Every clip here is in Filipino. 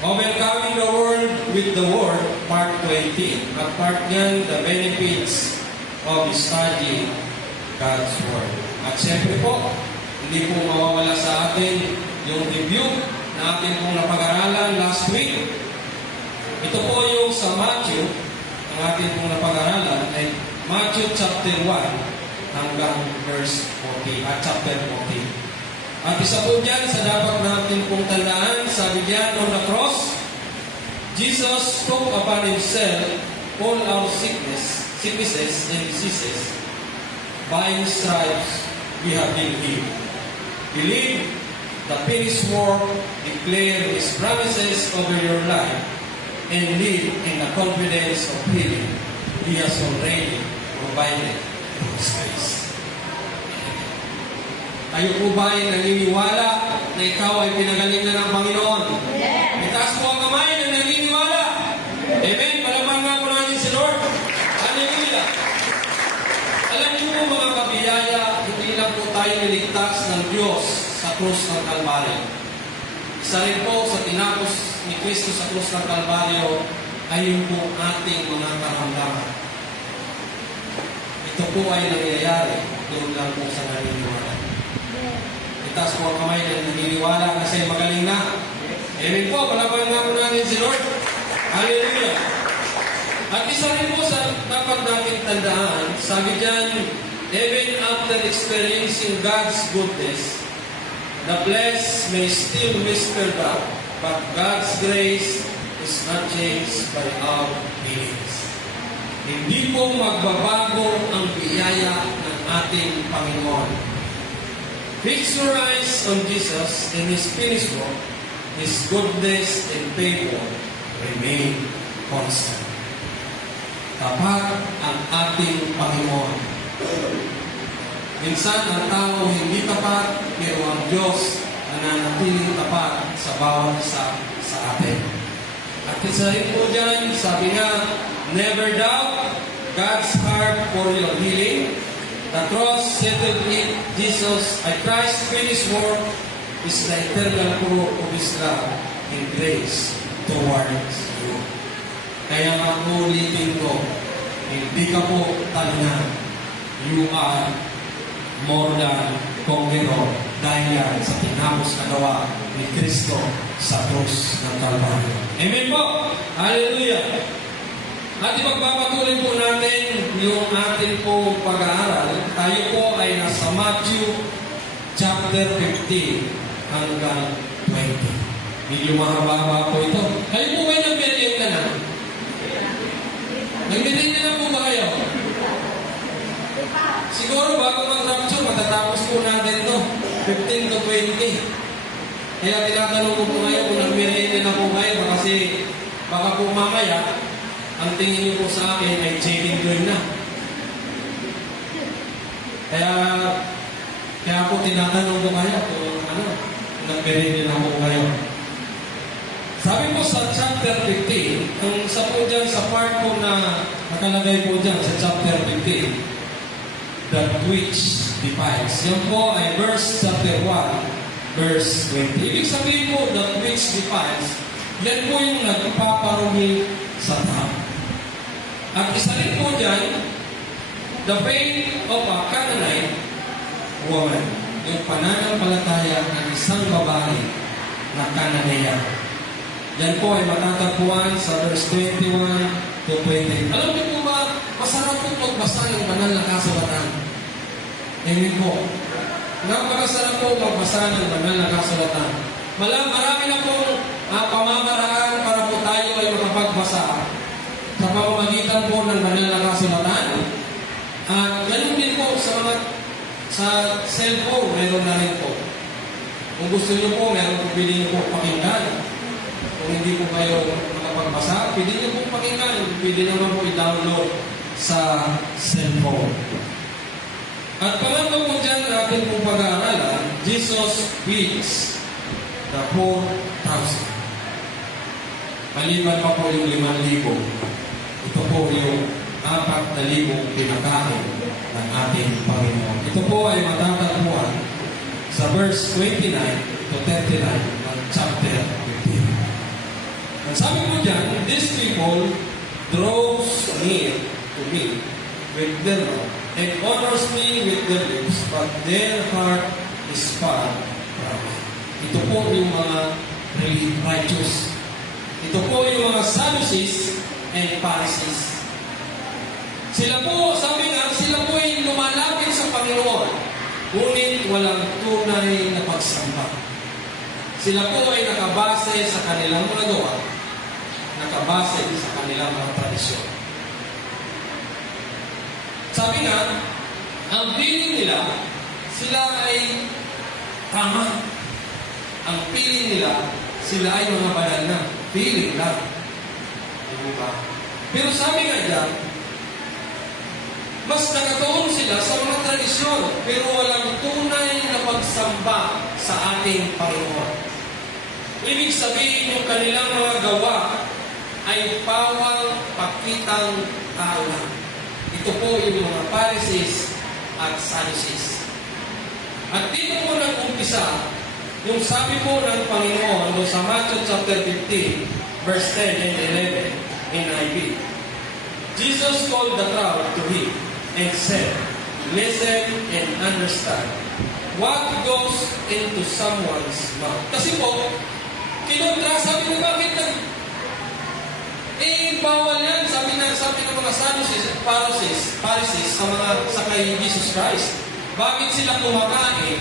Overcoming the World with the Word, Part 20. At part yan, the benefits of studying God's Word. At siyempre po, hindi po mawawala sa atin yung review na atin pong napag-aralan last week. Ito po yung sa Matthew, ang atin pong napag-aralan ay Matthew chapter 1 hanggang verse 40, at chapter 40. At isa po dyan sa dapat natin pong tandaan, sabi diyan on the cross, Jesus took upon Himself all our sicknesses and diseases. By His stripes, we have been healed. Believe the finished work, declare His promises over your life, and live in the confidence of healing He has already provided through His grace. Tayo po ba ay naniniwala na ikaw ay pinagaling na ng Panginoon? Yes. Itaas po ang kamay na naniniwala. Amen. Palamang nga po natin si Lord. Hallelujah. Alam niyo po mga kabiyaya, hindi lang po tayo niligtas ng Diyos sa krus ng Kalbaryo. Isa rin po sa tinapos ni Kristo sa krus ng Kalbaryo ay yung po ating mga karamdaman. Ito po ay nangyayari doon lang po sa naniniwala. Itaas po ang kamay na naniniwala kasi magaling na. Amen po, palaban nga po natin si Lord. Hallelujah. At isa rin po sa dapat natin tandaan, sabi dyan, even after experiencing God's goodness, the flesh may still whisper back, but God's grace is not changed by our feelings. Hindi po magbabago ang biyaya ng ating Panginoon. Fix your eyes on Jesus and His finished work. His goodness and favor remain constant. Tapat ang ating Panginoon. Minsan ang tao hindi tapat, pero ang Diyos nananatiling tapat sa bawat isa sa atin. At isa rin po dyan, sabi nga, never doubt God's heart for your healing. The cross settled it. Jesus, at Christ's finished work, is the eternal proof of His love and grace towards you. Kaya ako ulitin ko, hindi ka po talunan. You are more than conqueror dahil yan sa tinapos na gawa ni Kristo sa krus ng Kalbaryo. Amen po! Hallelujah! At ipagpapatuloy po natin yung ating po pag-aaral. Tayo po ay nasa Matthew chapter 15 hanggang 20. Medyo mahaba po ito. Kayo po ba nag-mediate na? Nag-mediate na po ba kayo? Siguro bago mag-rapture, matatapos po natin ito. 15 to 20. Kaya tinatanong ko po ngayon kung nag-mediate na po kayo kasi baka po mamaya ang tingin niyo po sa akin ay checking doon na. Kaya po tinatanong ko kayo kung nag-mediate na po kayo. Sabi po sa chapter 15, kung sa po dyan, sa part po na nakalagay po dyan sa chapter 15, that which defiles. Yan po ay verse chapter 1, verse 20. Ibig sabihin po, that which defiles, yan po yung nagpaparumi sa tao. At isa rin po dyan, the faith of a Canaanite woman, yung pananampalataya ng isang babae na Canaanea. Yan po ay matatagpuan sa verse 21 to 20. Alam niyo po ba, masarap po magbasa ng banal na kasulatan. Amen po. Napakasarap po magbasa ng banal na kasulatan. Marami na pong pamamaraan para po tayo ay makapagbasa sa pamamagitan po ng banal na kasulatan. At ganun din po sa cellphone, meron na rin po. Kung gusto niyo po, meron po pili niyo po pakinggan. Kung hindi po kayo makapagbasa, pwede niyo po pakinggan. Pwede naman po i-download sa cellphone. At pangatlo po dyan natin po pag-aaralan, Jesus feeds the 4,000. Maliban pa po yung 5,000. Ito po yung 4,000 pinakain ng ating Panginoon. Ito po ay matatagpuan sa verse 29 to 39 ng chapter 15. Ang sabi po dyan, these people draws near to me with their mouth and honors me with their lips, but their heart is far from me. Ito po yung mga really righteous. Ito po yung mga Sadducees and Pharisees. Sila po, sabi nga, sila po ay lumalapit sa Panginoon, ngunit walang tunay na pagsamba. Sila po ay nakabase sa kanilang mga gawa, nakabase sa kanilang mga tradisyon. Sabi nga, ang feeling nila, sila ay tama. Ang feeling nila, sila ay mga banal na. Feeling lang. Diba? Pero sabi nga dyan, mas nakatuon sila sa mga tradisyon, pero walang tunay na pagsamba sa ating Panginoon. Ibig sabihin yung kanilang mga gawa ay pawang pakitang tao lang. Ito po yung mga Pharisees at Sadducees. At dito po nag-umpisa yung sabi po ng Panginoon sa Matthew chapter 15, verse 10 and 11 in NIV. Jesus called the crowd to him and said, listen and understand what goes into someone's mouth. Kasi po, kinontra, sabi ko, bakit bawal yan. Sabi ng mga Sadducees at Pharisees sa kay Jesus Christ. Bakit sila kumakain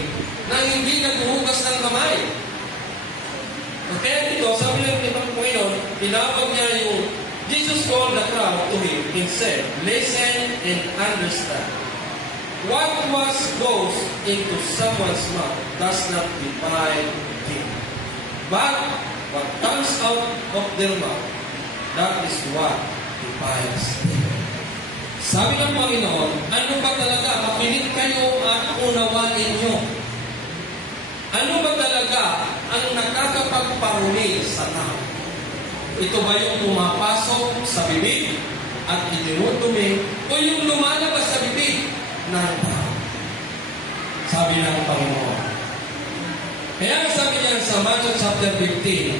na hindi naghuhugas ng kamay? Kaya dito, sabi ng Panginoon, tinawag niya yung Jesus called the crowd to him and said, listen and understand. What goes into someone's mouth does not defile him. But what comes out of their mouth, that is what defiles him. Sabi ng Panginoon, ano ba talaga? Makinig kayo at unawain niyo. Ano ba talaga ang nakakapagparuni sa tao? Ito ba yung pumapasok sa bibig at itinutumi o yung lumalabas sa bibig ng tao? Sabi ng Panginoon. Kaya sabi niya sa Matthew chapter 15,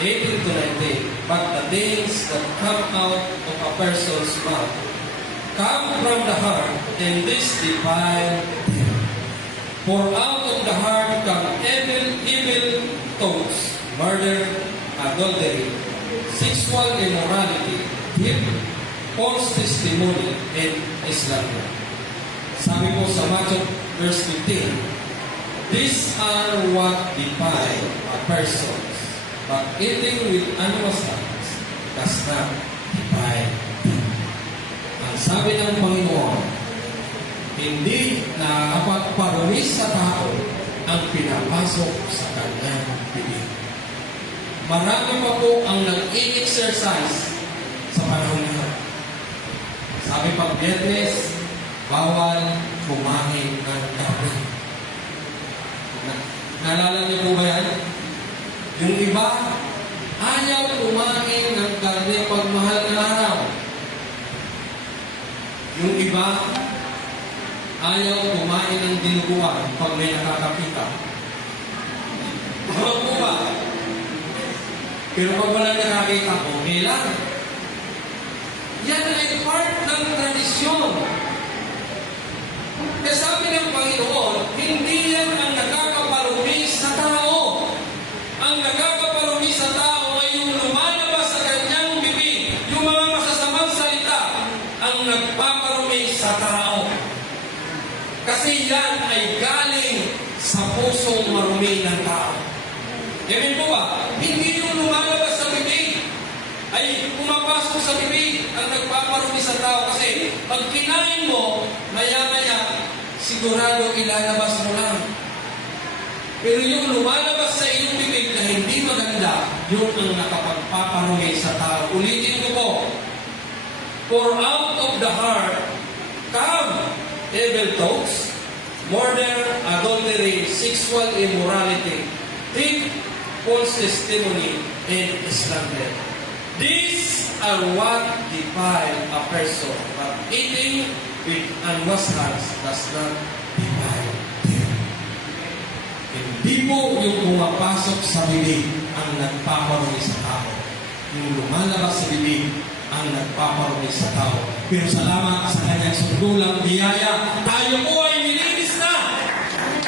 18 to 19, but the things that come out of a person's mouth come from the heart, and this defile him. For out of the heart come evil thoughts, murder, adultery, sexual immorality, theft, false testimony, and slander. Sabi po sa Matthew verse 15, these are what defile a person, but eating with animal hands does not defile him. Ang sabi ng Panginoon, hindi nakakapagparumi sa tao ang pinapasok sa kanyang bibig. Marami pa po ang nag-i-exercise sa panahon na. Sabi pag Biyernes, bawal kumain ng karne. Naalala niyo po ba yan? Yung iba, ayaw kumain ng karne pag mahal na araw. Yung iba, ayaw kumain ng dinuguan pag may nakakakita. Ano po ba? Pero pag wala nakakita, okay lang. Yan ay part ng tradisyon. Kaya sabi ng Panginoon, hindi yan ang nakakaparumi sa tao. Ang nakakaparumi sa tao ay yung lumalabas sa kanyang bibig, yung mga masasamang salita, ang nagpaparumi sa tao. Kasi yan ay galing sa pusong marumi ng tao. Amen po ba? Hindi yung lumalabas sa bibig ay pumapasok sa bibig ang nagpaparumi sa tao. Kasi pag kinain mo, maya-maya, sigurado ilalabas mo lang. Pero yung lumalabas sa iyong bibig na hindi maganda, yun ang nakapagpaparumi sa tao. Ulitin ko po. For out of the heart come evil thoughts, murder, adultery, sexual immorality, theft, false testimony, and slander. These are what defile a person, but eating with unwashed hands does not defile him. Hindi po yung pumapasok sa bibig ang nagpaparumi sa tao. yung lumalabas sa bibig ang nagpaparumi sa tao. Pero salamat sa kanyang sundulang biyaya, tayo po ay nilinis na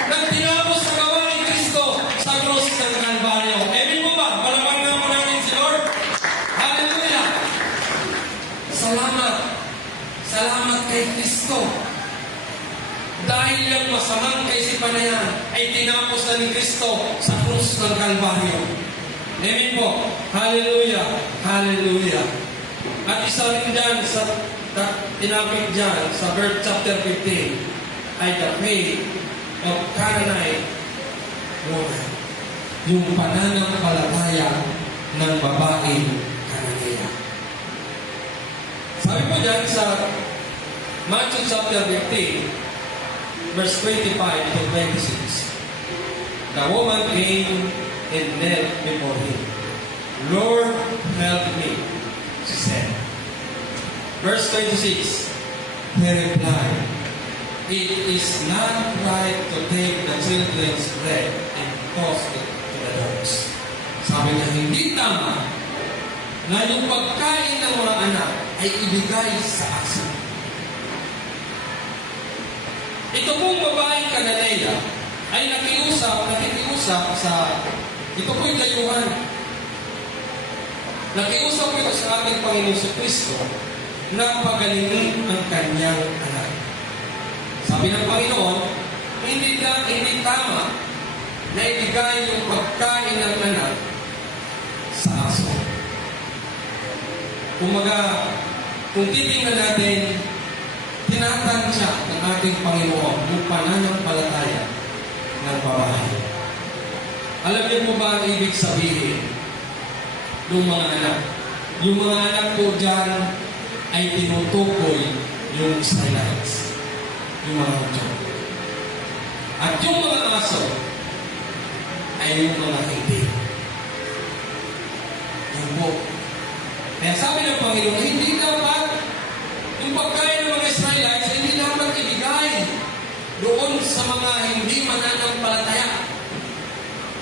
nang tinapos sa gawa ni Kristo sa krus ng Kalbaryo. Amen po ba? Palabang na po namin si Lord. Hallelujah! Salamat. Salamat kay Kristo. Dahil yung masamang kaisipan na yan ay tinapos na ni Kristo sa krus ng Kalbaryo. Amen po. Hallelujah. Hallelujah. At isa rin dyan sa tinapit dyan sa verse chapter 15 ay the faith of Canaanite woman. Yung pananampalataya ng babaeng Cananea. Sabi po dyan sa Matthew chapter 15 verse 25 to 26. The woman came and knelt before him. Lord, help me, she said. Verse 26, he replied, it is not right to take the children's bread and toss it to the dogs. Sabi niya, hindi tama na yung pagkain ng mga anak ay ibigay sa aso. Ito pong babaeng Cananea ay nakikiusap sa, ito po'y dayuhan. Nakiusap ito sa ating Panginoon sa Kristo na pagalingin ang kanyang anak. Sabi ng Panginoon, hindi tama na ibigay yung pagkain ng anak sa aso. Kung titingnan natin, tinatansya ng ating Panginoon yung pananampalataya ng babae. Alam niyo po ba ang ibig sabihin ng mga anak? Yung mga anak po dyan ay tinutukoy yung Israelites, yung mga Hudyo. At yung mga aso ay yung mga hindi. Yun po. Kaya sabi ng Panginoon, hindi dapat yung pagkain ng mga Israelites, hindi dapat ibigay doon sa mga hindi mananampalataya.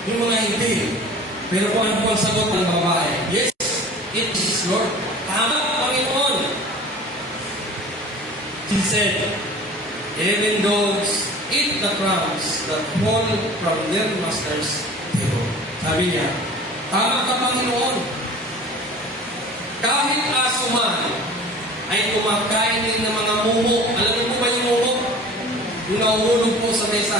Yung mga hindi. Pero kung ano po ang sagot ng babae, yes, it is Lord. Tama, Panginoon. She said, even dogs eat the crumbs that fall from their master's table. Sabi niya, tama ka, Panginoon. Kahit aso man ay kumakain din ng mga mumo. Alam niyo po ba yung mumo? Yung nahulog po sa mesa.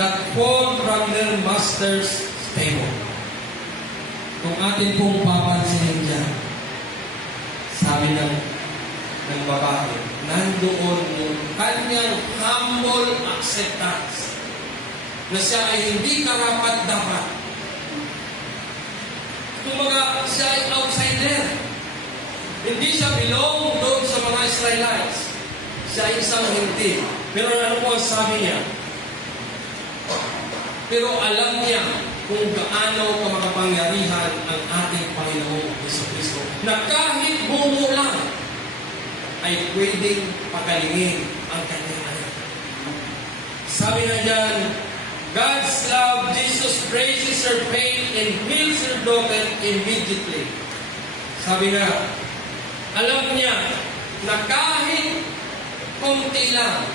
That fall from their master's table. Kung atin pong papansinin dyan, sabi ng babae, nandoon yung kanyang humble acceptance na siya ay hindi karapat-dapat. Kumbaga, siya ay outsider. Hindi siya belong doon sa mga Israelites. Siya ay isang hindi. Pero ano po ang sabi niya? Pero alam niya kung gaano kamakapangyarihan ang ating Panginoong Jesucristo na kahit bumo lang ay pwedeng pagalingin ang kanyang anak. Sabi na dyan, God's love, Jesus praises her faith and heals her daughter immediately. Sabi nga, alam niya na kahit kunti lang,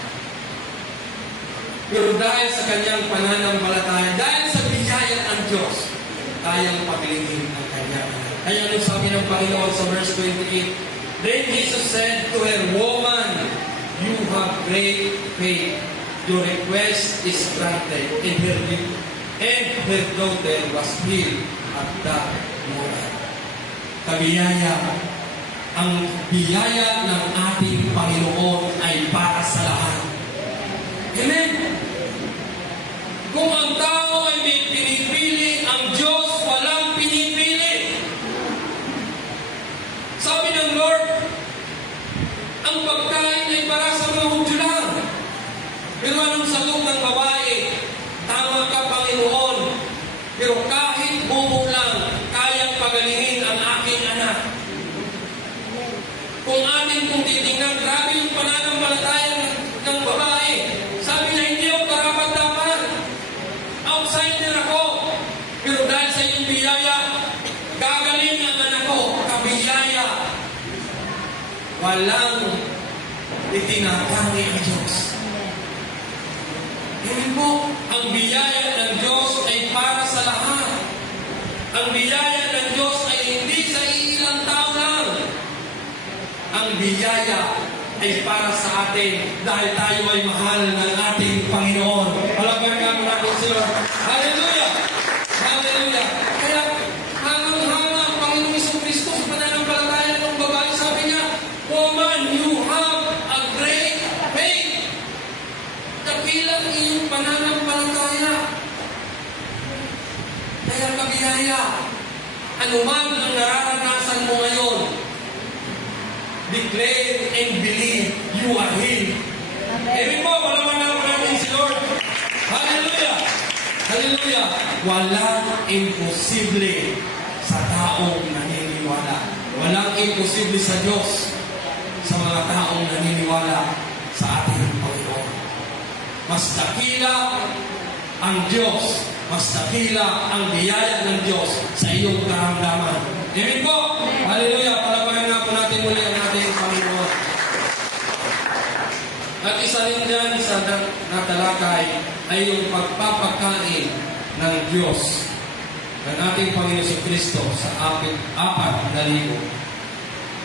pero dahil sa kanyang pananampalataya, dahil sa biyaya ng Diyos, kayang paglingin ang kanyang anak. Kaya ano sabi ng Panginoon sa verse 28, then Jesus said to her, woman, you have great faith. Your request is granted. And her daughter was healed at that moment. Kabiyaya, ang biyaya ng ating Panginoon ay para sa lahat. Amen? Kung ang tao ay may pinipili, ang Diyos walang pinipili. Sabi ng Lord, ang pagkain ay para sa mga Hudyo lang. Pero anong sagot ng babae? Tama ka, Panginoon. Pero kahit bumo lang, kayang pagalingin ang aking anak. Kung atin titingnan, grabe yung pananampalataya ng babae. Sabi niya, hindi ako karapat-dapat. Outsider ako. Pero dahil sa iyong biyaya, gagaling walang itinatanggi ang Diyos. Hindi po, ang biyaya ng Diyos ay para sa lahat. Ang biyaya ng Diyos ay hindi sa ilang tao lang. Ang biyaya ay para sa atin dahil tayo ay mahal ng ating Panginoon. Palakpakan mo natin si Lord. Hallelujah! Hallelujah! Kaya hangang-hanga ang Panginoong Jesucristo sa pananampalataya ng babae. Sabi niya, "Woman, you have a great faith." Dakilang iyong pananampalataya. Kaya kabiyaya, anuman ang nararanasan mo ngayon, declare and believe you are healed. Amen po, wala natin si Lord. Hallelujah! Hallelujah! Walang imposible sa taong naniniwala. Walang imposible sa Diyos sa mga taong naniniwala sa ating Panginoon. Mas dakila ang Diyos, mas dakila ang biyaya ng Diyos sa iyong karamdaman. Amen po! Hallelujah! Palapayan nga po natin muli ang ating Panginoon. At isa rin dyan sa natalakay ay yung pagpapakain ng Diyos ng ating Panginoon si Kristo sa apat na libo.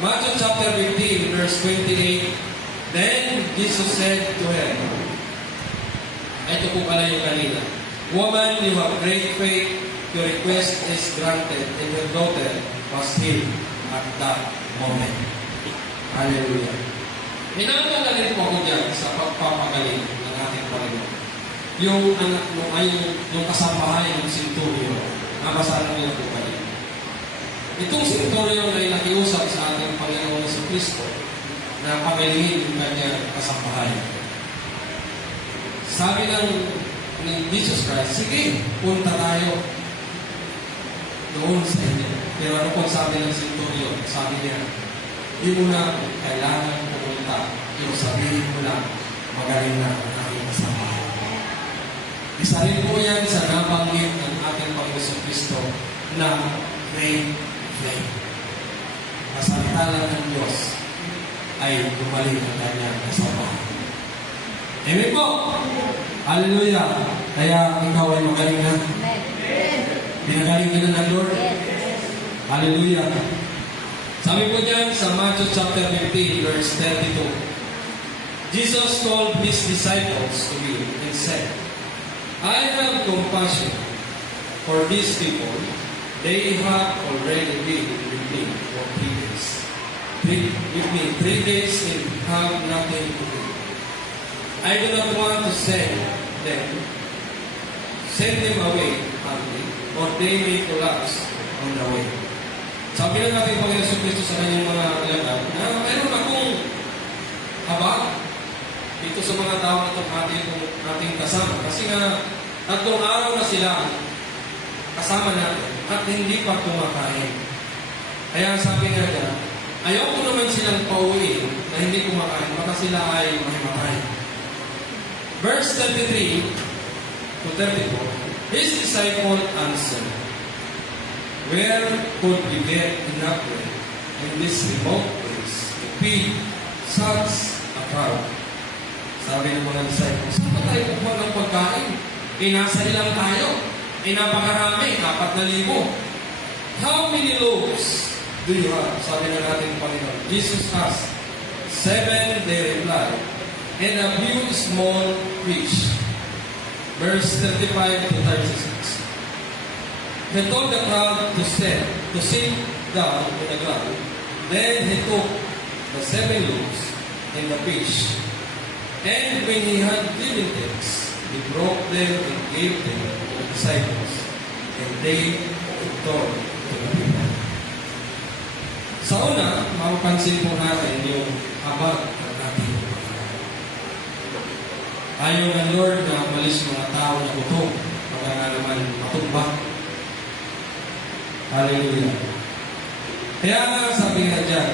Matthew chapter 15, verse 28, "Then Jesus said to her," ito po pala yung kanina, "Woman, you have great faith, your request is granted, and your daughter was healed at that moment." Hallelujah. Hinangalalin po ako dyan sa pagpapagaling ng ating Panginoon. Yung anak mo ay yung kasambahay ng Centurion. Nabasahan mo yung po kayo. Itong Centurion ay nakiusap sa ating Panginoon sa Kristo na pagalingin yung kanyang kasambahay. Sabi ni Jesus Christ, "Sige, punta tayo doon sa inyo." Pero ano po sabi ng Centurion? Sabi niya, "Di mo na kailangan pumunta. Pero sabihin mo lang, magaling na ang aking kasambahay." Isa rin po yan sa nabanggit ng ating Panginoon Kristo na great faith. Kasamtalan ng Diyos ay gumaling ang kanyang kasambahay. Amen po! Hallelujah! Kaya ikaw ay magaling na. Pinagaling ka na ng Lord. Hallelujah! Sabi po dyan sa Matthew chapter 15, verse 32, Jesus called His disciples to Him and said, "I have compassion for these people. They have already been with me for 3 days. With me 3 days and have nothing to eat. I do not want to send them away hungry, or they may collapse on the way." Sabi ng ating Panginoon Kristo sa kanyang mga alagad na mayroon akong haba dito sa mga tao na ating kasama. Kasi nga, 3 araw na sila kasama natin at hindi pa kumakain. Kaya sabi nga niya, ayaw ko naman silang pauwiin na hindi kumakain, baka sila ay mahimatay. Verse 33 to 34, His disciple answered, "Where could we get enough bread in this remote place to feed such a crowd?" Sabi ng mga disciples, "Saan pa tayo kukuha ng pagkain? Nasa ilang tayo. Napakarami, 4,000. How many loaves do you have?" Sabi ng ating Panginoon. Jesus asked, 7, they replied, and a few small fish. Verse 35 to 36. He told the crowd to sit down on the ground. Then he took the 7 loaves and the fish. And when he had given thanks, he broke them and gave them to the disciples. And they returned to the people. Sa una, mapapansin po natin yung habag ng ating Panginoon. Ayaw ng Lord na malis mga tao na gutom, baka nga naman matumbak. Hallelujah. Kaya nga sabi nga dyan,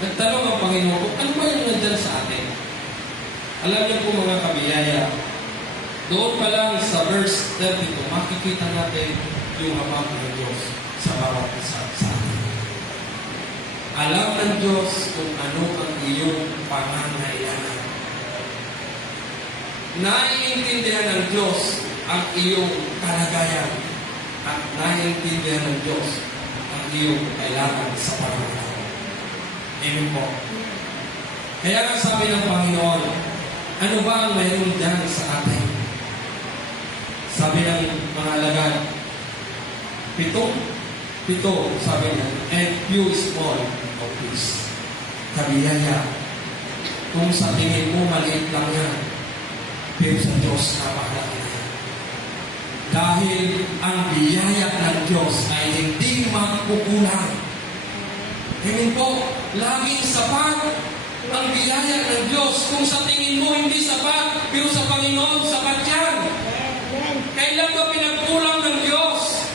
nagtanong ang Panginoon, ano ba yung nandyan sa atin? Alam niyo po mga kabiyaya, doon pa lang sa verse 32, makikita natin yung habag ng Diyos sa bawat isa sa atin. Alam ng Diyos kung ano ang iyong pangangailangan. Naiintindihan ng Diyos ang iyong kalagayan at naiintindihan ng Diyos ang iyong kailangan sa pangangailangan. Amen po. Kaya nga sabi ng Panginoon, ano ba ang mayroon dyan sa atin? Sabi ng mga alagad, Pito, sabi niya, and few small of this. Kabiyaya. Kung sa tingin mo, maliit lang yan. Pero sa Diyos, napakalaki na yan. Dahil ang biyaya ng Diyos ay hindi magkukulang. Amen po, laging sapat ang biyaya ng Diyos. Kung sa tingin mo, hindi sapat, pero sa Panginoon, sapat yan. Kailan ka pinagkulang ng Diyos?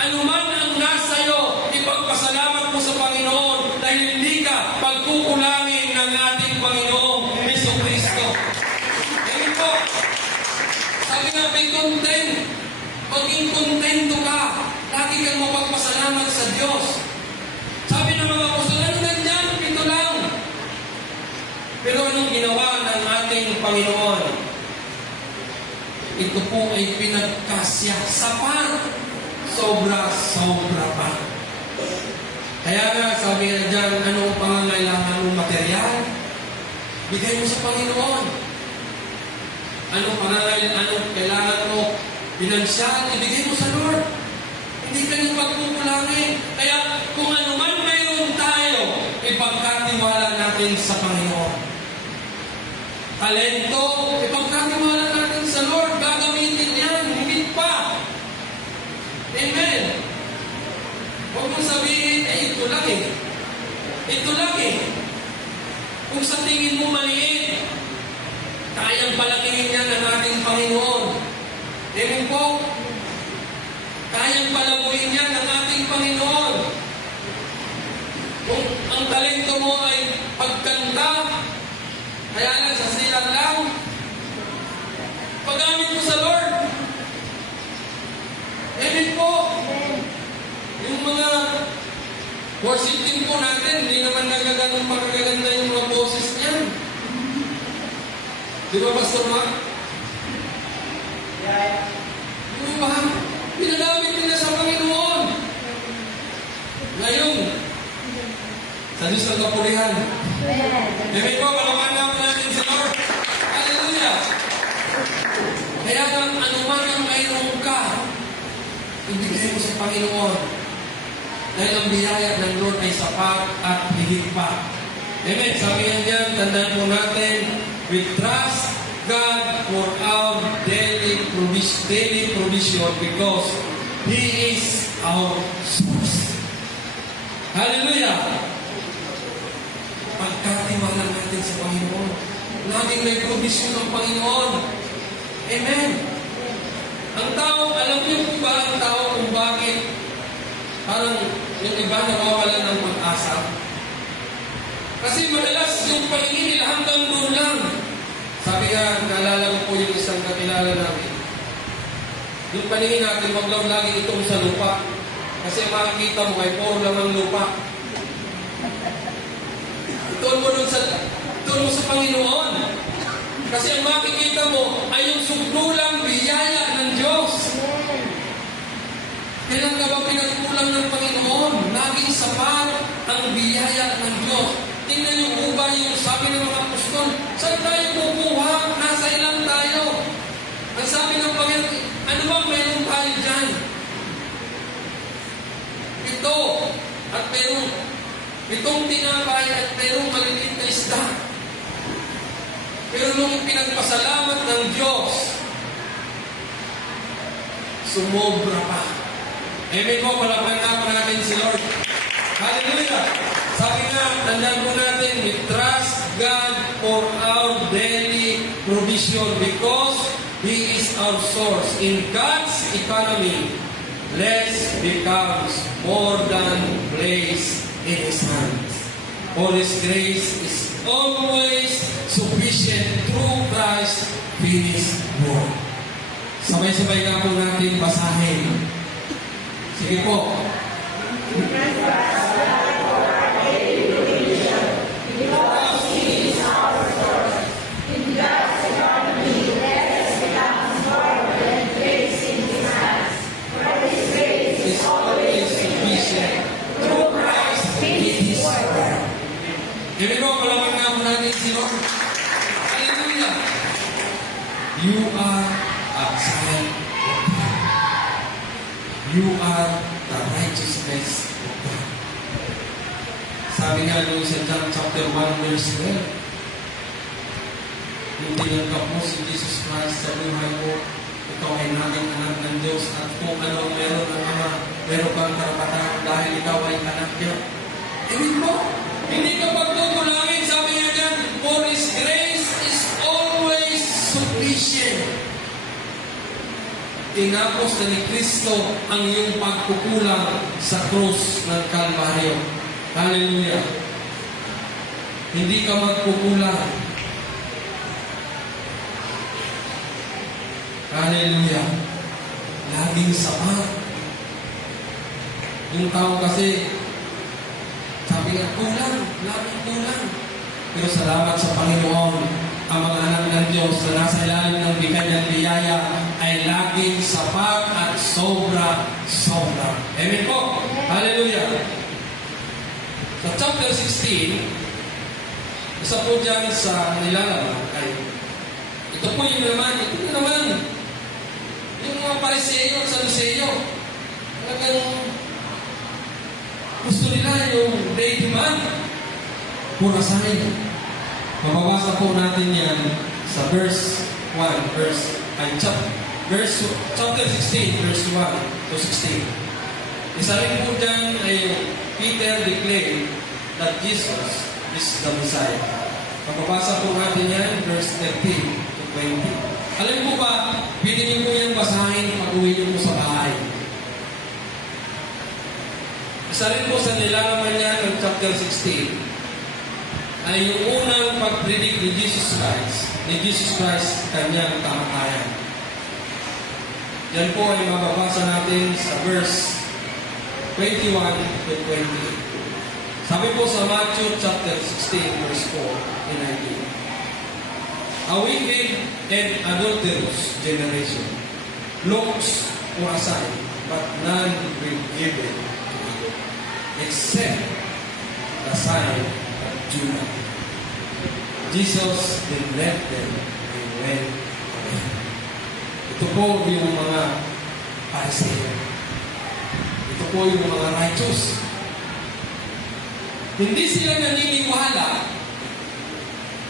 Ano man ang nasa iyo, ipagpasalamat mo sa Panginoon dahil hindi ka pagkukulangin ng ating Panginoong Jesucristo. Amen po. Sabi nga, be content. Maging kontento ka. Lagi kang mapagpasalamat sa Diyos. Sabi ng mga apostol, ano ganyan? Pito lang. Pero anong ginawa ng ating Panginoon? Ito po ay pinagkasya. Sapat. Sobra pa. Kaya nga, sabi nga dyan, anong pangangailangan mong material? Bigay mo sa Panginoon. Anong kailangan mo pinansyal? Ibigay mo sa Lord. Hindi ka niyang pagkukulangin. Kaya kung ano man mayroon tayo, ipagkatiwala natin sa Panginoon. Talento, ipagkatiwala natin sa Lord. Gagamitin yan, higit pa. Amen. Huwag mong sabihin, ito lang eh. Ito lang eh. Kung sa tingin mo maliit, kayang palakihin yan ng ating Panginoon. Amen po. Kayang palaguin yan ng ating Panginoon. Kung ang talento mo ay pagkanta, kaya lang sa silang lang, paggamit mo sa Lord. Amen po. Yung mga worship team po natin, hindi naman magaganda yung mga boses niyan. Di ba, Pastor Mark? Di ba? Pinagamit nila sa Panginoon. Ngayon, sa Diyos ng kapulihan. Amen po, palaman natin sa Lord. Hallelujah. Kaya kang anuman ang mayroon ka, ibigay mo sa Panginoon. Dahil ang biyaya ng Lord ay sapat at higit pa. Amen. Sabi nga dyan, tandaan po natin, we trust God for our daily provision because He is our source. Hallelujah! Pagkatiwala natin sa Panginoon. Laging may provision ng Panginoon. Amen. Ang tao, alam niyo kung ba ang tao kung bakit parang yung iba nawawalan ng pag-asa? Kasi madalas yung paningin nila hanggang doon lang. Sabi nga, naalala ko po yung isang kakilala namin. Yung paningin natin, wag lang lagi itong sa lupa. Kasi makikita mo ay puro lang ang lupa. Doon mo sa Panginoon. Kasi ang makikita mo ay yung sugdulang biyaya ng Diyos. Kailan ka ba pinagkulang ng Panginoon? Laging sapat ang biyaya ng Diyos. Tingnan yung uba yung sabi ng mga apostol, saan tayo kukuha? Nasa ilang tayo? Ang sabi ng Panginoon, ano bang meron tayo dyan? Ito, at itong tinapay at merong maliliit na isda. Pero nung pinagpasalamat ng Diyos, sumobra pa. Amen po, palapan na natin si Lord. Hallelujah! Sabi nga, tandaan po natin, we trust God for our daily provision because He is our source. In God's economy, less becomes more than place in His hands. For His grace is always sufficient through Christ's finished work. Sabay-sabay nga po natin basahin. Sige po. what? The righteousness of God. Sabi nga doon sa John chapter 1 verse 12, yung tinanggap mo si Jesus Christ sa buhay mo, ikaw ay naging anak ng Diyos at kung ano ang meron ng Ama, meron kang karapatan dahil ikaw ay anak niya. Ibig mo, hindi ka pagtutulangin, sabi niya dyan, for His grace is always sufficient. Tinapos na ni Kristo ang iyong pagkukulang sa krus ng Kalbaryo. Hallelujah. Hindi ka magkukulang. Hallelujah. Laging sapat. Yung tao kasi, sabi nga, kulang, laging kulang. Pero salamat sa Panginoon, ang mga anak ng Diyos na nasa ilalim ng bigyan biyaya ay laging sapat at sobra-sobra. Amen po. Hallelujah. Sa chapter 16, isa po dyan sa nilalaman ay ito po yung naman, yung mga Pariseo at Saduceo. Talagang gusto nila yung day demand. Pura sign. Mababasa po natin yan sa verse 1, chapter 16, verse 1 to 16. Isa rin po dyan ay Peter declared that Jesus is the Messiah. Mababasa po natin yan, verse 13 to 20. Alam mo ba, pwede niyo po yung basahin pag-uwi niyo po sa bahay. Isa rin po sa nilalaman niya ng chapter 16 ay yung unang pag-predict ni Jesus Christ, kanyang kamatayan. Yan po ay mababasa natin sa verse 21 to 20. Sabi po sa Matthew chapter 16 verse 4 and 19. A wicked and adulterous generation looks for a sign, but none will give it to it, except the sign of Jonah. Jesus then left them and went away. Ito po yung mga Pariseo. Ito po yung mga righteous. Hindi sila naniniwala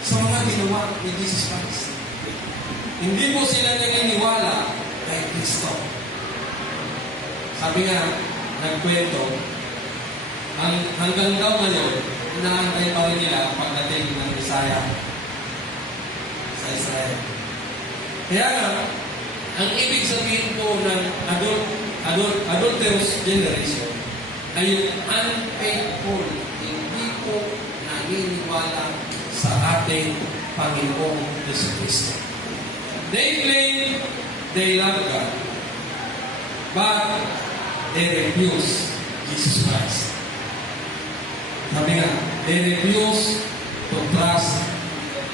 sa mga ginawa ni Jesus Christ. Hindi po sila naniniwala kay Kristo. Sabi nga, nagkwento, hanggang daw ngayon, inaantay pa rin nila pagdating ng Messiah sa Israel. Kaya nga, ang ibig sabihin po ng adulterous generation ay yung unfaithful, hindi po naniniwala sa ating Panginoong Jesucristo. They claim they love God, but they refuse Jesus Christ. Sabi nga, they refuse to trust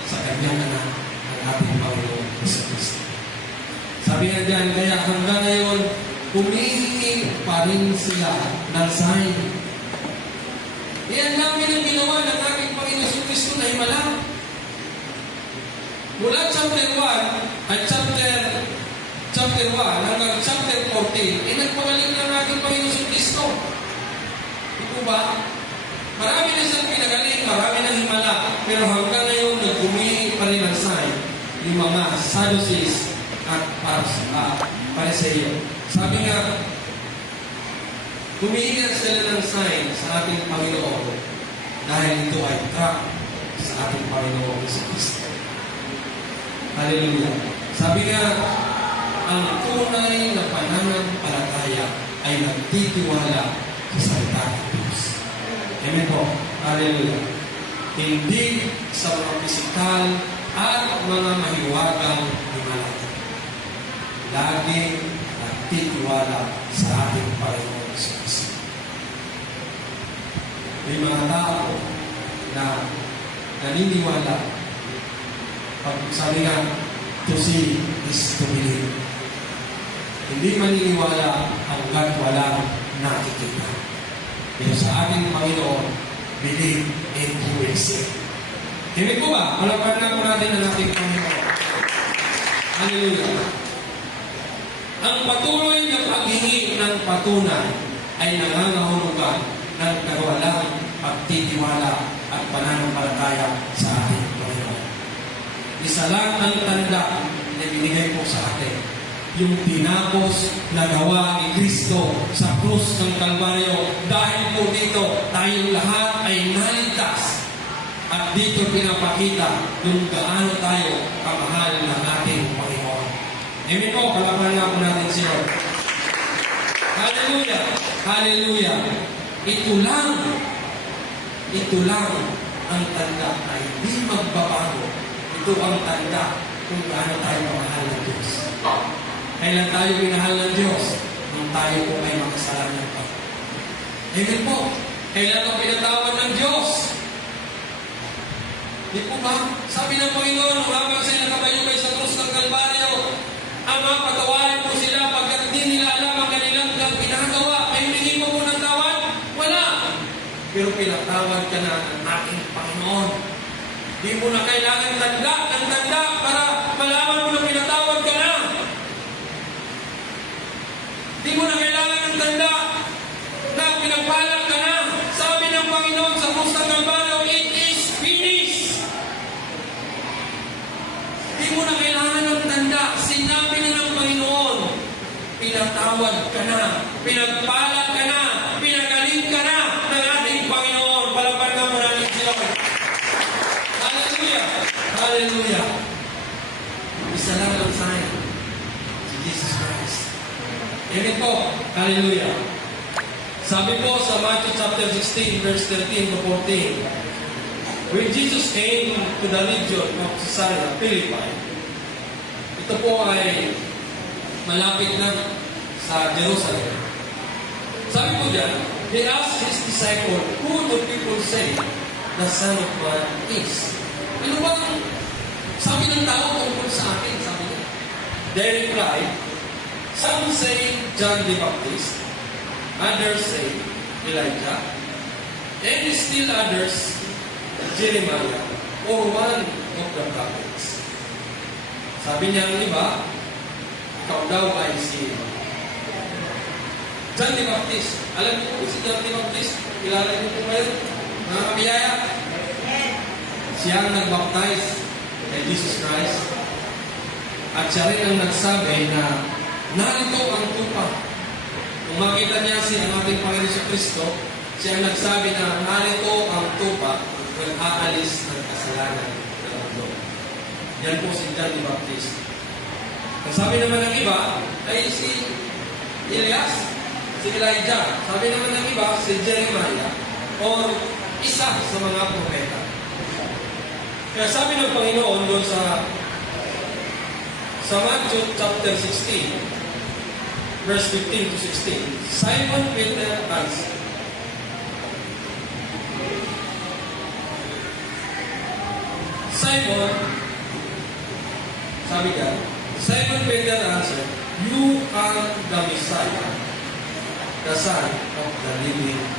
sa kanyang anak, ang ating Panginoong Jesucristo. Sabi nga dyan, kaya hanggang ngayon, humihingi pa rin sila ng sign. Iyan namin ang ginawa ng ating Panginoon Jesucristo na himala. Mula chapter 1 at chapter 1 hanggang chapter 14, nagpagaling ng ating Panginoon Jesucristo. Ito ba? Marami na siyang pinagaling, marami na himala, pero hanggang ngayon, naghumihingi pa rin ng sign yung mga Sadducees at Pariseo. Sabi nga, humihingi sila ng sign sa ating Panginoon dahil ito ay trap sa ating Panginoon Jesucristo. Hallelujah. Sabi nga, ang tunay na pananampalataya ay nagtitiwala sa salita ng Diyos. Amen po. Hallelujah. Hindi sa mga pisikal at mga mahiwagang himala. Laging nagtitiwala sa ating Panginoon Jesus. May mga tao na naniniwala pag sabi nga, to see is to believe. Hindi maniniwala hanggat walang nakikita. Pero sa ating Panginoon, believe and you will see. Himig po ba? Palapanan po natin ang ating Panginoon. Hallelujah. Ang patuloy na paghingi ng patunay ay nangangahulugan ng kawalang pagtitiwala at pananampalataya sa ating Panginoon. Isa lang ang tanda na binigay po sa atin, yung tinapos na gawa ni Kristo sa krus ng Kalbaryo. Dahil po dito, tayong lahat ay naligtas. At dito pinapakita kung gaano tayo kamahal ng ating Panginoon. Amen po, palapanan nga po natin si Lord. Hallelujah! Hallelujah! Ito lang ang tanda na hindi magbabago. Ito ang tanda kung gaano tayo kamahal ng Diyos. Kailan tayo minahal ng Diyos? Nung tayo po ay makasalanan pa. Amen po. Kailan ang pinatawad ng Diyos? Di po ba? Sabi ng Panginoon, nung habang sila nakabayubay sa krus ng Kalbaryo, Ama, patawarin po sila pagkat hindi nila alam ang kanilang ginagawa. May hindi mo po ng tawad? Wala. Pero pinatawad ka na ng ating Panginoon. Di mo na kailangan ng tanda para malaman mo na pinatawad ka na. Di mo na kailangan ng tanda na pinagpalang ka na. Sabi ng Panginoon sa krus ng Kalbaryo, it is finished. Di mo na kailangan ng tanda. Sinabi na ng Panginoon, pinatawad ka na, pinagpalang ka na, pinagaling ka na ng ating Panginoon. Palapagan mo natin si Lord. Hallelujah! Hallelujah! Isa lang ang sign, si Jesus Christ. Amen po. Hallelujah. Sabi po sa Matthew chapter 16, verse 13 to 14, when Jesus came to the region of Caesarea Philippi, ito po ay malapit na sa Jerusalem. Sabi po dyan, they asked his disciple, who do people say the Son of Man is? Ano bang sabi ng tao tungkol sa akin? Sabi niya. They replied, some say John the Baptist, others say Elijah, and still others Jeremiah or one of the prophets. Sabi niya ang iba, ikaw daw ay si John the Baptist. Alam niyo po si John the Baptist? Kilala niyo po kayo? Mga kabiyaya? Siya ang nagbaptize kay Jesus Christ. At siya rin ang nagsabi na narito ang tupa. Kung makita niya ang ating Panginoon sa Kristo, siya ang nagsabi na narito ang tupa kung aalis ng kasalanan ng mundo. Yan po si John the Baptist. Ang sabi naman ng iba ay si Elias, si Elijah. Sabi naman ng iba si Jeremiah o isa sa mga propeta. Kaya sabi ng Panginoon doon sa Matthew chapter 16, verse 15 to 16, Simon Peter answered, Simon Peter answered, you are the Messiah, the Son of the living God.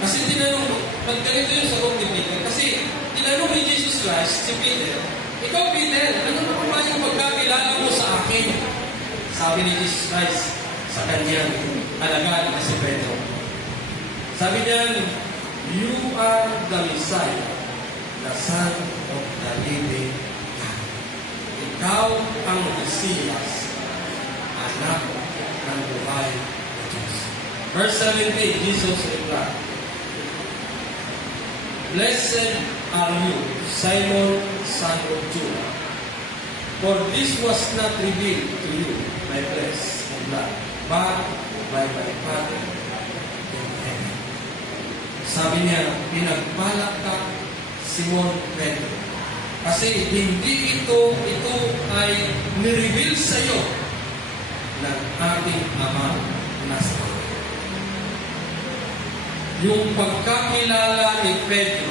Kasi tinanong, nagkalito yung sagot ni Peter, kasi tinanong ni Jesus Christ, si Peter, ikaw Peter, ano naman ba yung pagkakilala mo sa akin? Sabi ni Jesus Christ sa kanyang alagad na si Pedro. Sabi niya, you are the Messiah, the Son of the living God. Ikaw ang Mesiyas, anak ng buhay na Diyos. Verse 17, Jesus replied, blessed are you, Simon, son of Jonah, for this was not revealed to you by flesh and blood, but by my Father in heaven. Sabi niya, pinagpalak ka, Simon Pedro. Kasi hindi ito ay nireveal sa iyo ng ating Ama na sa Panginoon. Yung pagkakilala ni Pedro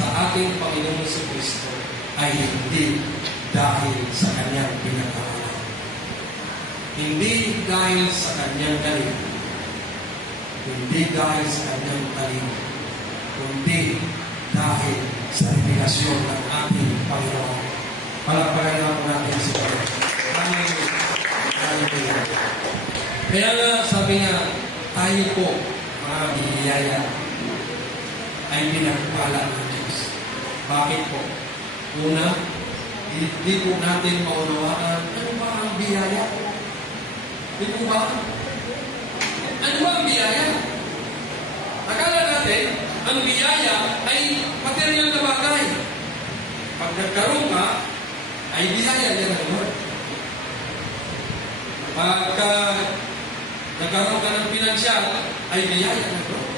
sa ating Panginoon sa Kristo ay hindi dahil sa kanyang pinag-aaral. Hindi dahil sa kanyang galing. Hindi dahil sa kanyang talino. Kundi dahil sa revelasyon ng ating Panginoon. Palagpagan natin si Panginoon. Amen. Hallelujah. Kaya nga, sabi nga, tayo po, mga biyaya, ay pinagpala ng Diyos. Bakit po? Una, hindi po natin maunawaan, ano ba ang biyaya? Di po ba? Ano ba ang biyaya? Akala natin, ang biyaya ay material na bagay. Pag nagkaroon ka, ay biyaya niya ng Lord. Pagka nagkaroon ka ng pinansyal, ay biyaya ng Lord.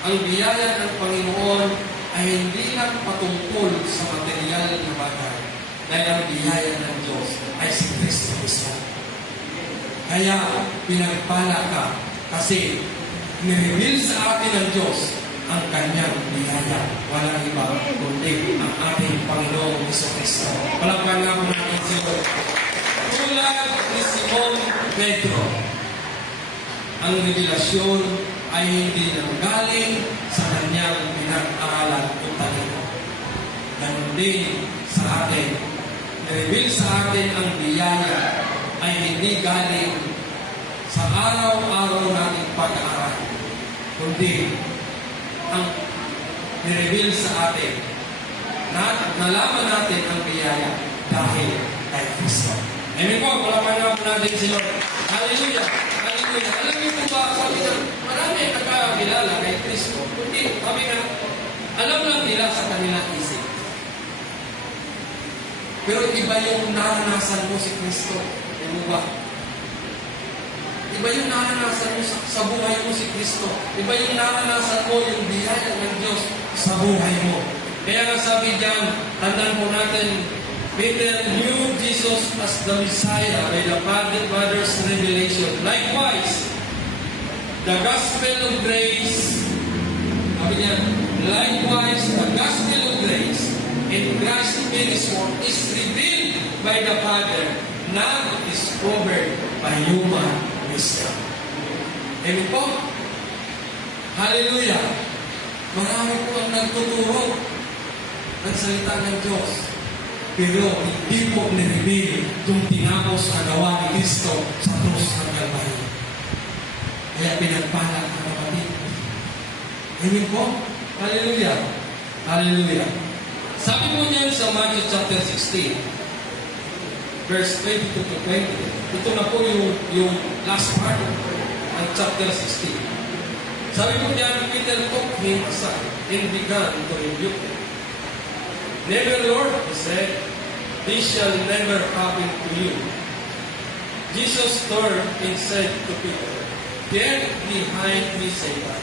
Ang biyaya ng Panginoon ay hindi lang patungkol sa material na bagay. Dahil ang biyaya ng Diyos ay si Kristo mismo. Kaya pinagpala ka kasi nireveal sa atin ng Diyos ang kanyang biyaya. Walang iba kundi ang ating Panginoong Kristo. Palakpan nga po natin si Lord. Tulad ni Simon Pedro, ang revelasyon ay hindi nanggaling sa kanyang pinag-aralan o talino. Ganon din sa atin. Reveal sa atin ang biyaya ay hindi galing sa araw-araw nating pag-aaral, kundi ang nireveal sa atin na nalaman natin ang biyaya dahil kay Kristo. Amen po, palapanan po natin si Lord. Hallelujah! Hallelujah! Alam niyo po ba, sabi na, marami ang nakakilala kay Kristo. Kundi, sabi na, alam lang nila sa kanilang isip. Pero iba yung naranasan mo si Kristo. Alam mo ba? Iba yung naranasan mo sa buhay mo si Kristo. Iba yung naranasan mo yung biyaya ng Diyos sa buhay mo. Kaya nga sabi diyan, tandaan po natin, Peter knew Jesus as the Messiah by the Father's revelation. Likewise, the gospel of grace, sabi niya, likewise, the gospel of grace in Christ is revealed by the Father, not discovered by human wisdom. Amen po? Hallelujah! Marami po ang nagtuturo ng salita ng Diyos. Pero hindi po nireveal yung tinapos na gawa ni Kristo sa krus ng Kalbaryo. Kaya pinagpala ang kapatid. Amen po? Hallelujah! Hallelujah! Sabi po niyan sa Matthew chapter 16, verse 22 to 20. Ito na po yung last part ng chapter 16. Sabi po niyan, Peter took him aside and began to rebuke him. Never, Lord, he said, this shall never happen to you. Jesus turned and said to Peter, get behind me, Satan.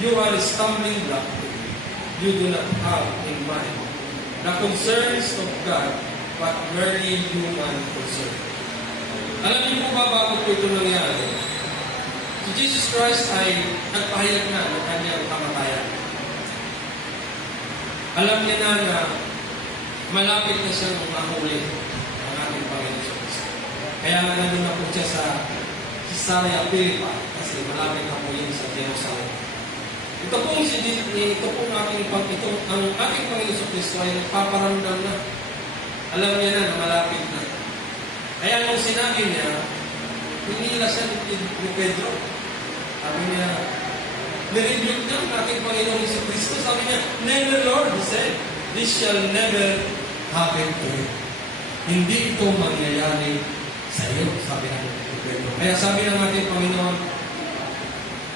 You are a stumbling block to me. You do not have in mind the concerns of God, but merely human concerns. Alam niyo po ba bago po ito nangyari? Si Jesus Christ ay nagpahayag na ng kanyang kamatayan. Alam niya na malapit na siyang mahuli ang ating Panginoon Kristo. Kaya nandun na po siya sa Caesarea Philippi kasi malapit na po yun sa Jerusalem. Ito pong ang ating Panginoon Kristo ay nagpaparamdam na. Alam niya na malapit na. Kaya nung sinabi niya, hinila siya ni Pedro. Sabi niya, nirebuke niya ang ating Panginoon Kristo. Sabi niya, never, Lord, he said, this shall never happen to you. Hindi ito mangyayari sa iyo, sabi ng Pedro. Kaya sabi ng ating Panginoon,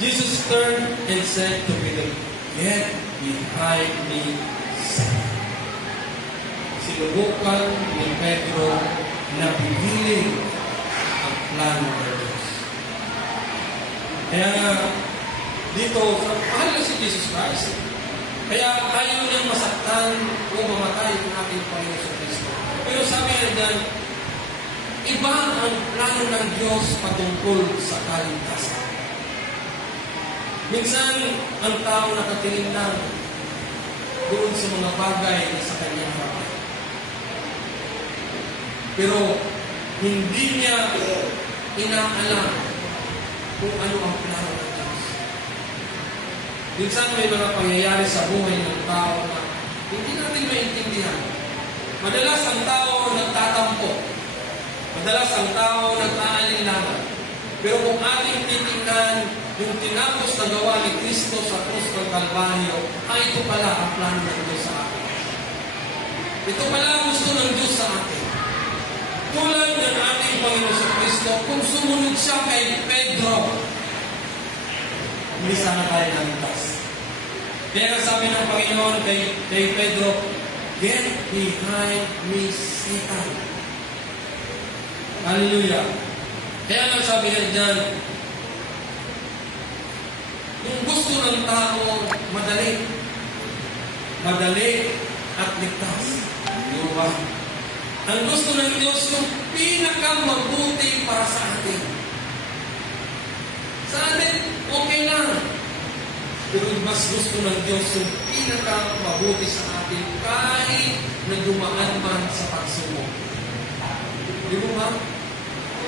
Jesus turned and said to Peter, get behind me, Satan. Sinubukan ni Pedro na pigiling ang plano ng Diyos. Kaya nga, dito, mahal na si Jesus Christ. Kaya ayaw niyang masaktan o mamatay ang ating Panginoon Kristo. Pero sabi niya dyan, iba ang plano ng Diyos patungkol sa kaligtasan. Minsan, ang tao nakatingin lang doon sa mga bagay na sa kanyang bagay. Pero, hindi niya inaalam kung ano ang plano ng Diyos. Minsan may mga pangyayari sa buhay ng tao na hindi natin maintindihan. Madalas ang tao nagtatampo. Madalas ang tao nag-aalinlangan. Pero kung ating titingnan yung tinapos na gawa ni Kristo sa krus ng Kalbaryo, ito pala ang plano ng Diyos sa atin. Ito pala ang gusto ng Diyos sa atin. Tulad ng ating Panginoon sa Kristo, kung sumunod siya kay Pedro, hindi sana tayo naligtas. Kaya nga sabi ng Panginoon kay Pedro, "Get behind me, Satan." Hallelujah. Kaya nga sabi niya dyan, kung gusto ng tao, madali at ligtas. Di ba? Ang gusto ng Diyos yung pinakamabuti para sa atin. Sa atin, okay lang. Pero mas gusto ng Diyos yung pinakamabuti sa atin kahit na dumaan man sa pagsubok. Di ba?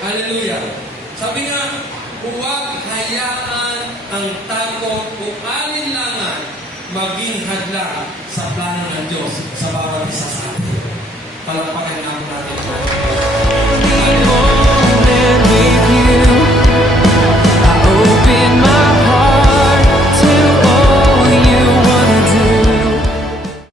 Hallelujah. Sabi nga, huwag hayaan ang takot o alinlangan maging hadlang sa plano ng Diyos sa bawat isa sa atin. Palakpakan